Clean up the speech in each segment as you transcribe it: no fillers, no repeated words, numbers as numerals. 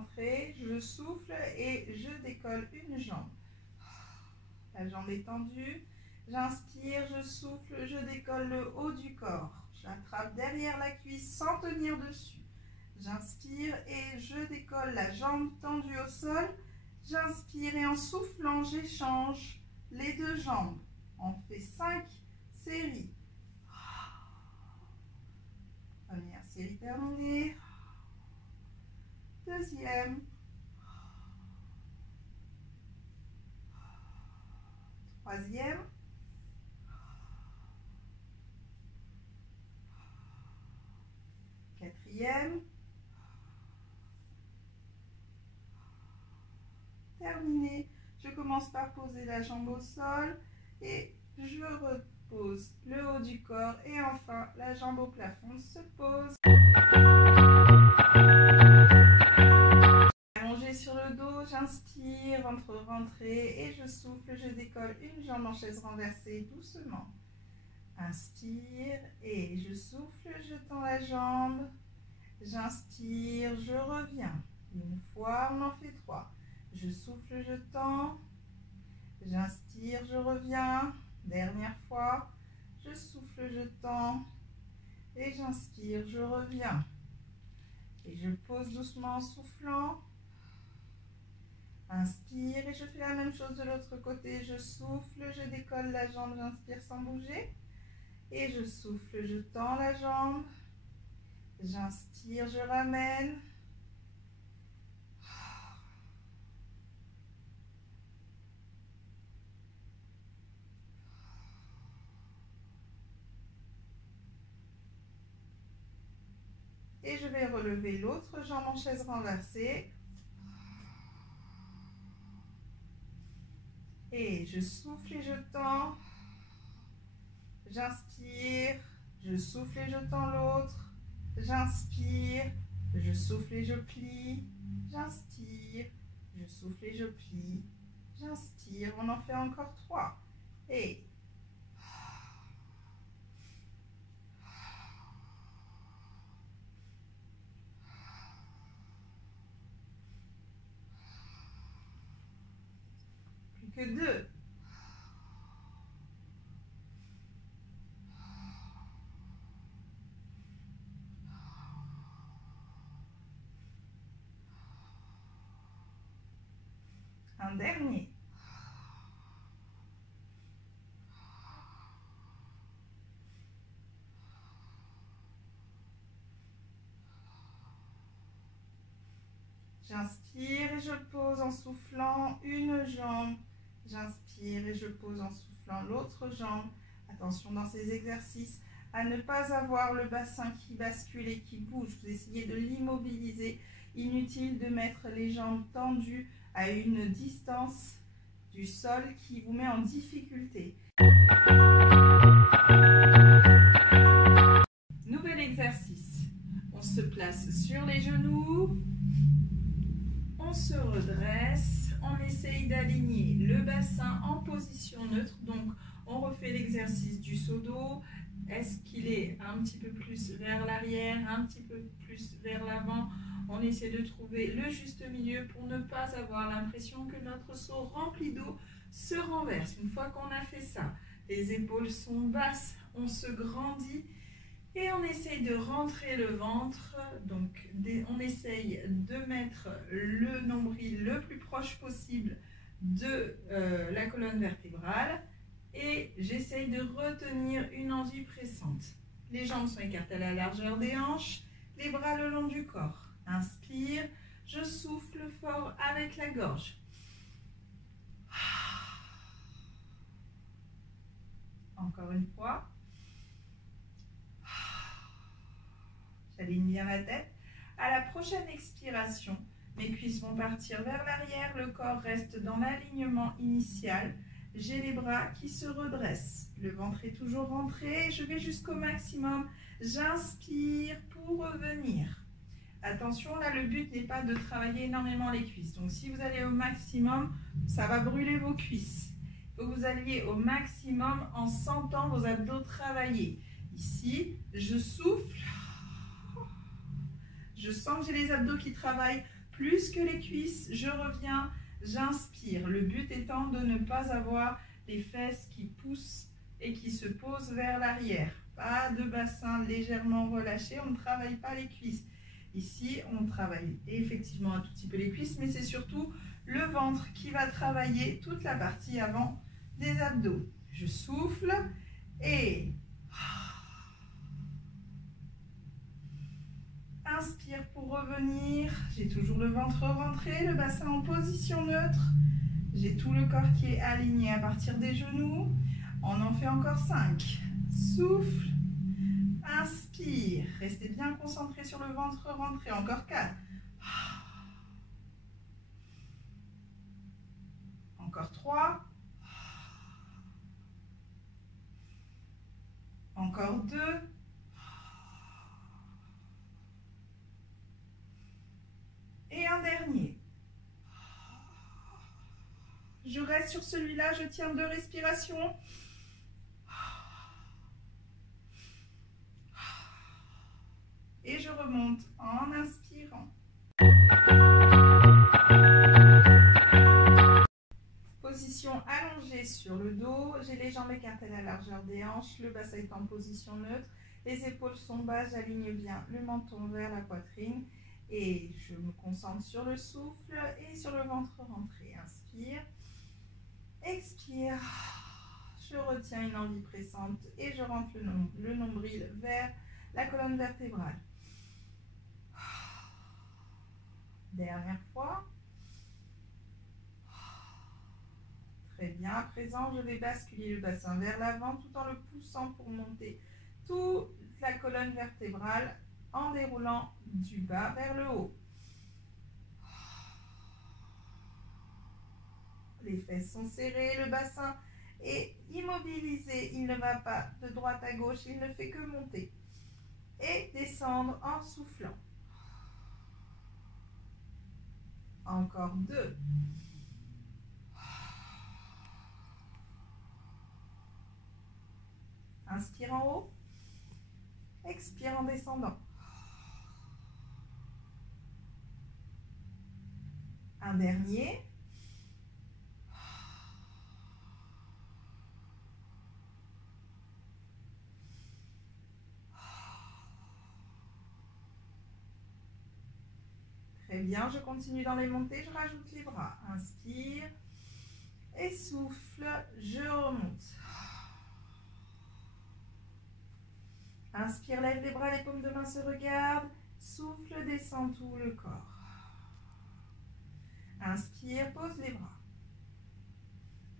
rentrer, je souffle et je décolle une jambe. La jambe est tendue, j'inspire, je souffle, je décolle le haut du corps. J'attrape derrière la cuisse sans tenir dessus. J'inspire et je décolle la jambe tendue au sol. J'inspire et en soufflant, j'échange les deux jambes. On fait 5 séries. Première série terminée. Deuxième. Troisième. Quatrième. Terminé. Je commence par poser la jambe au sol et je repose le haut du corps et enfin la jambe au plafond se pose. Allongé sur le dos, j'inspire, ventre rentré et je souffle, je décolle une jambe en chaise renversée doucement. Inspire et je souffle, je tends la jambe. J'inspire, je reviens. Une fois, on en fait 3. Je souffle, je tends. J'inspire, je reviens. Dernière fois. Je souffle, je tends. Et j'inspire, je reviens. Et je pose doucement en soufflant. Inspire et je fais la même chose de l'autre côté. Je souffle, je décolle la jambe, j'inspire sans bouger. Et je souffle, je tends la jambe. J'inspire, je ramène. Et je vais relever l'autre jambe en chaise renversée. Et je souffle et je tends. J'inspire, je souffle et je tends l'autre. J'inspire, je souffle et je plie. J'inspire, je souffle et je plie. J'inspire, on en fait encore 3. Et plus que 2. Un dernier. J'inspire et je pose en soufflant une jambe. J'inspire et je pose en soufflant l'autre jambe. Attention dans ces exercices à ne pas avoir le bassin qui bascule et qui bouge. Vous essayez de l'immobiliser. Inutile de mettre les jambes tendues à une distance du sol qui vous met en difficulté. Nouvel exercice. On se place sur les genoux. On se redresse, on essaye d'aligner le bassin en position neutre. Donc, on refait l'exercice du seau d'eau. Est-ce qu'il est un petit peu plus vers l'arrière, un petit peu plus vers l'avant? On essaie de trouver le juste milieu pour ne pas avoir l'impression que notre seau rempli d'eau se renverse. Une fois qu'on a fait ça, les épaules sont basses, on se grandit. Et on essaye de rentrer le ventre, donc on essaye de mettre le nombril le plus proche possible de la colonne vertébrale et j'essaye de retenir une envie pressante. Les jambes sont écartées à la largeur des hanches, les bras le long du corps. Inspire, je souffle fort avec la gorge. Encore une fois. J'aligne bien la tête. À la prochaine expiration, mes cuisses vont partir vers l'arrière, le corps reste dans l'alignement initial. J'ai les bras qui se redressent. Le ventre est toujours rentré. Je vais jusqu'au maximum. J'inspire pour revenir. Attention, là, le but n'est pas de travailler énormément les cuisses. Donc, si vous allez au maximum, ça va brûler vos cuisses. Il faut que vous alliez au maximum en sentant vos abdos travailler. Ici, je souffle. Je sens que j'ai les abdos qui travaillent plus que les cuisses. Je reviens, j'inspire. Le but étant de ne pas avoir les fesses qui poussent et qui se posent vers l'arrière. Pas de bassin légèrement relâché, on ne travaille pas les cuisses. Ici, on travaille effectivement un tout petit peu les cuisses, mais c'est surtout le ventre qui va travailler toute la partie avant des abdos. Je souffle et inspire pour revenir. J'ai toujours le ventre rentré, le bassin en position neutre. J'ai tout le corps qui est aligné à partir des genoux. On en fait encore 5. Souffle. Inspire. Restez bien concentré sur le ventre rentré. Encore 4. Encore 3. Encore 2. Et un dernier. Je reste sur celui-là, je tiens 2 respirations. Et je remonte en inspirant. Position allongée sur le dos, j'ai les jambes écartées à la largeur des hanches, le bassin est en position neutre, les épaules sont basses, j'aligne bien le menton vers la poitrine et je me concentre sur le souffle et sur le ventre rentré. Inspire, expire, je retiens une envie pressante et je rentre le nombril vers la colonne vertébrale. Dernière fois. Très bien. À présent, je vais basculer le bassin vers l'avant tout en le poussant pour monter toute la colonne vertébrale en déroulant du bas vers le haut. Les fesses sont serrées, le bassin est immobilisé. Il ne va pas de droite à gauche, il ne fait que monter et descendre en soufflant. Encore 2. Inspire en haut, expire en descendant. Un dernier. Très bien, je continue dans les montées, je rajoute les bras. Inspire et souffle, je remonte. Inspire, lève les bras, les paumes de main se regardent. Souffle, descend tout le corps. Inspire, pose les bras.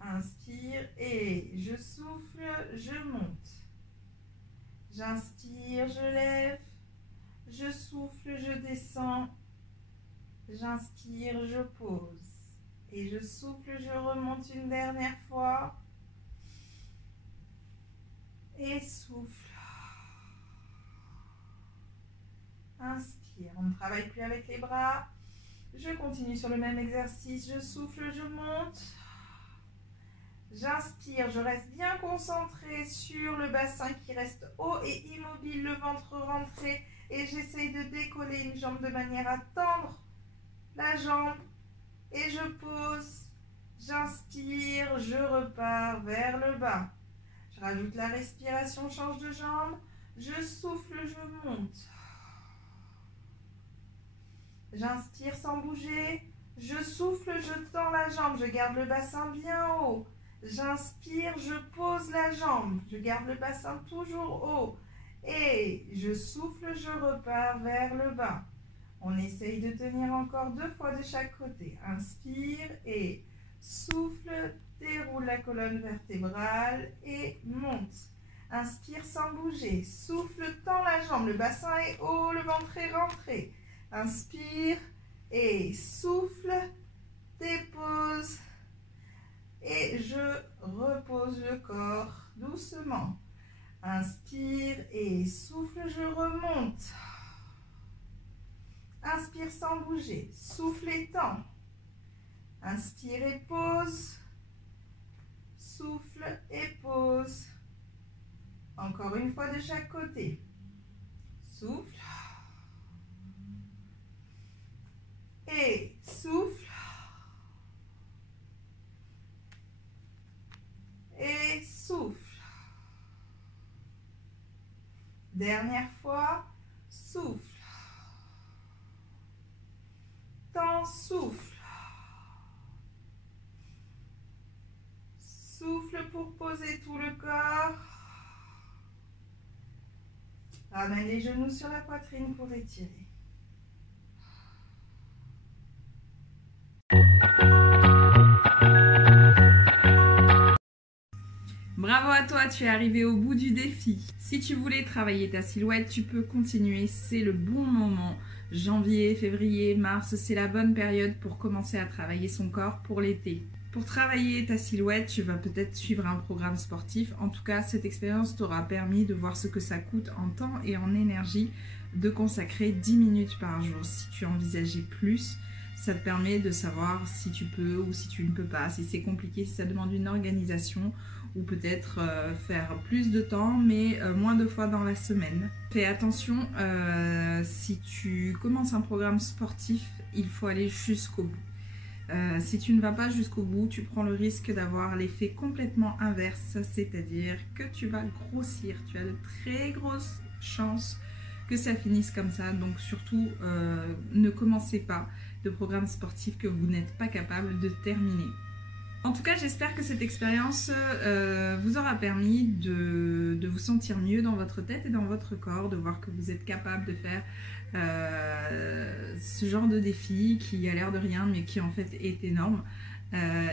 Inspire et je souffle, je monte. J'inspire, je lève. Je souffle, je descends. J'inspire, je pose. Et je souffle, je remonte une dernière fois. Et souffle. Inspire, on ne travaille plus avec les bras. Je continue sur le même exercice. Je souffle, je monte. J'inspire, je reste bien concentrée sur le bassin qui reste haut et immobile, le ventre rentré. Et j'essaye de décoller une jambe de manière à tendre la jambe. Et je pose. J'inspire, je repars vers le bas. Je rajoute la respiration, change de jambe. Je souffle, je monte. J'inspire sans bouger. Je souffle, je tends la jambe. Je garde le bassin bien haut. J'inspire, je pose la jambe. Je garde le bassin toujours haut. Et je souffle, je repars vers le bas. On essaye de tenir encore 2 fois de chaque côté. Inspire et souffle, déroule la colonne vertébrale et monte. Inspire sans bouger. Souffle, tend la jambe. Le bassin est haut, le ventre est rentré. Inspire et souffle, dépose et je repose le corps doucement. Inspire et souffle, je remonte. Inspire sans bouger, souffle et tend. Inspire et pose. Souffle et pose. Encore une fois de chaque côté. Souffle. Et souffle. Et souffle. Dernière fois, souffle. Temps, souffle. Souffle pour poser tout le corps. Ramène les genoux sur la poitrine pour étirer. Bravo à toi, tu es arrivé au bout du défi. Si tu voulais travailler ta silhouette, tu peux continuer, c'est le bon moment. Janvier, février, mars, c'est la bonne période pour commencer à travailler son corps pour l'été. Pour travailler ta silhouette, tu vas peut-être suivre un programme sportif. En tout cas, cette expérience t'aura permis de voir ce que ça coûte en temps et en énergie de consacrer 10 minutes par jour. Si tu envisageais plus, ça te permet de savoir si tu peux ou si tu ne peux pas, si c'est compliqué, si ça demande une organisation ou peut-être faire plus de temps mais moins de fois dans la semaine. Fais attention, si tu commences un programme sportif, il faut aller jusqu'au bout. Si tu ne vas pas jusqu'au bout, tu prends le risque d'avoir l'effet complètement inverse, c'est-à-dire que tu vas grossir. Tu as de très grosses chances que ça finisse comme ça, donc surtout ne commencez pas de programme sportif que vous n'êtes pas capable de terminer. En tout cas, j'espère que cette expérience vous aura permis de vous sentir mieux dans votre tête et dans votre corps, de voir que vous êtes capable de faire ce genre de défi qui a l'air de rien mais qui en fait est énorme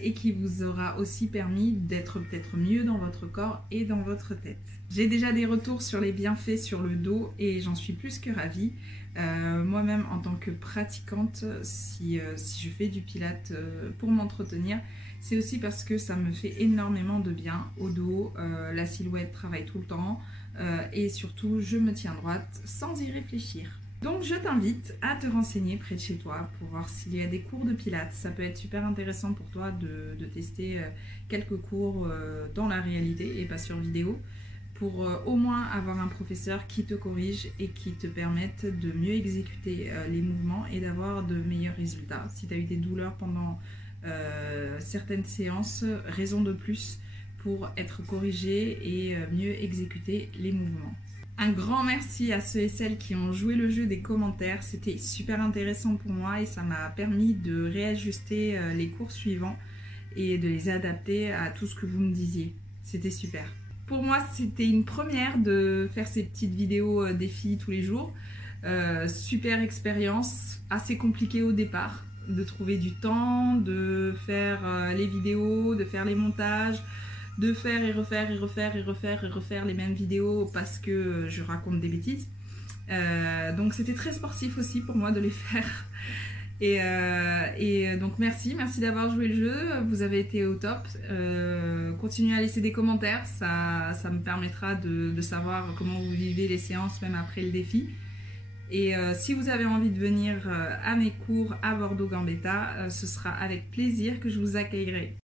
et qui vous aura aussi permis d'être peut-être mieux dans votre corps et dans votre tête. J'ai déjà des retours sur les bienfaits sur le dos et j'en suis plus que ravie. Moi-même en tant que pratiquante, si je fais du pilates pour m'entretenir, c'est aussi parce que ça me fait énormément de bien au dos, la silhouette travaille tout le temps et surtout je me tiens droite sans y réfléchir. Donc je t'invite à te renseigner près de chez toi pour voir s'il y a des cours de pilates. Ça peut être super intéressant pour toi de tester quelques cours dans la réalité et pas sur vidéo, pour au moins avoir un professeur qui te corrige et qui te permette de mieux exécuter les mouvements et d'avoir de meilleurs résultats. Si tu as eu des douleurs pendant certaines séances, raison de plus pour être corrigé et mieux exécuter les mouvements. Un grand merci à ceux et celles qui ont joué le jeu des commentaires, c'était super intéressant pour moi et ça m'a permis de réajuster les cours suivants et de les adapter à tout ce que vous me disiez. C'était super. Pour moi, c'était une première de faire ces petites vidéos défis tous les jours. Super expérience, assez compliquée au départ, de trouver du temps, de faire les vidéos, de faire les montages, de faire et refaire et refaire et refaire et refaire les mêmes vidéos parce que je raconte des bêtises. Donc c'était très sportif aussi pour moi de les faire. Et donc merci d'avoir joué le jeu, vous avez été au top. Continuez à laisser des commentaires, ça me permettra de savoir comment vous vivez les séances même après le défi. Et si vous avez envie de venir à mes cours à Bordeaux-Gambetta, ce sera avec plaisir que je vous accueillerai.